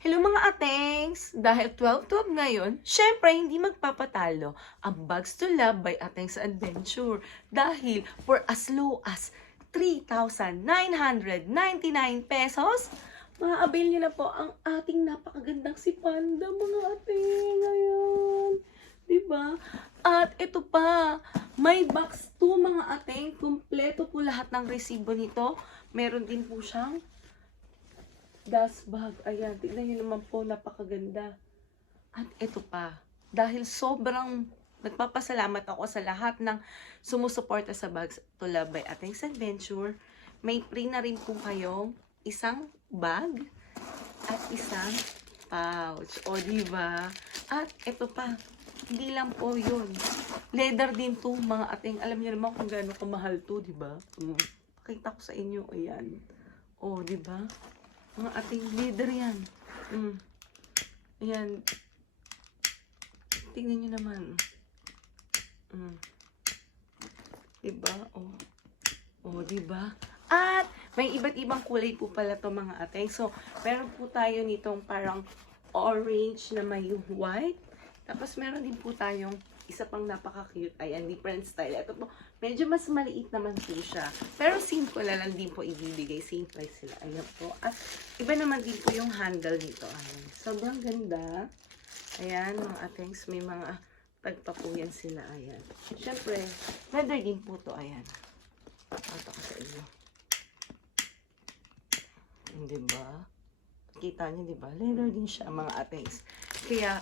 Hello mga atengs! Dahil 12/12 ngayon, syempre hindi magpapatalo ang Bags to Love by Atengs Adventure. Dahil for as low as 3,999 pesos, ma-avail nyo na po ang ating napakagandang si Panda mga ating. Ayan. Diba? At ito pa, may box 2 mga ating. Kumpleto po lahat ng resibo nito. Meron din po siyang dust bag. Ayan, tignan nyo naman po, napakaganda. At ito pa, dahil sobrang nagpapasalamat ako sa lahat ng sumusuporta sa Bags to Love by Atengs Adventure, may free na rin po kayong isang bag at isang pouch. O, diba? At ito pa, hindi lang po yun. Leather din to, mga ating. Alam niyo naman kung gaano kamahal to, diba? Pakita ko sa inyo, ayan. O, diba? Mga ating leather yan. Ayan. Tingnan nyo naman. Diba? O, diba? At may iba't ibang kulay po pala to mga ateng. So, meron po tayo nitong parang orange na may white. Tapos meron din po tayong isa pang napaka-cute. Ayan, different style. Ito po, medyo mas maliit naman po siya. Pero same ko na lang din po ibibigay. Same price sila. Ayan po. At iba naman din po yung handle nito. Ayan. Sobrang ganda. Ayan, mga atengs. May mga tagpa po yan sila. Ayan. Siyempre, leather din po to. Ayan. Pakita ko sa inyo. Diba? Kita niyo, diba? Leather din siya, mga atengs. Kaya,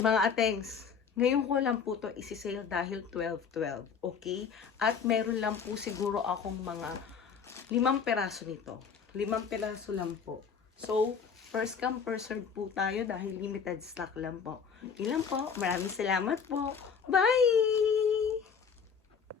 mga atengs, ngayon ko lang po to isi-sale dahil 12/12, okay? At meron lang po siguro akong mga 5 peraso nito. 5 peraso lang po. So, first come, first serve po tayo dahil limited stock lang po. Ilan po. Maraming salamat po. Bye!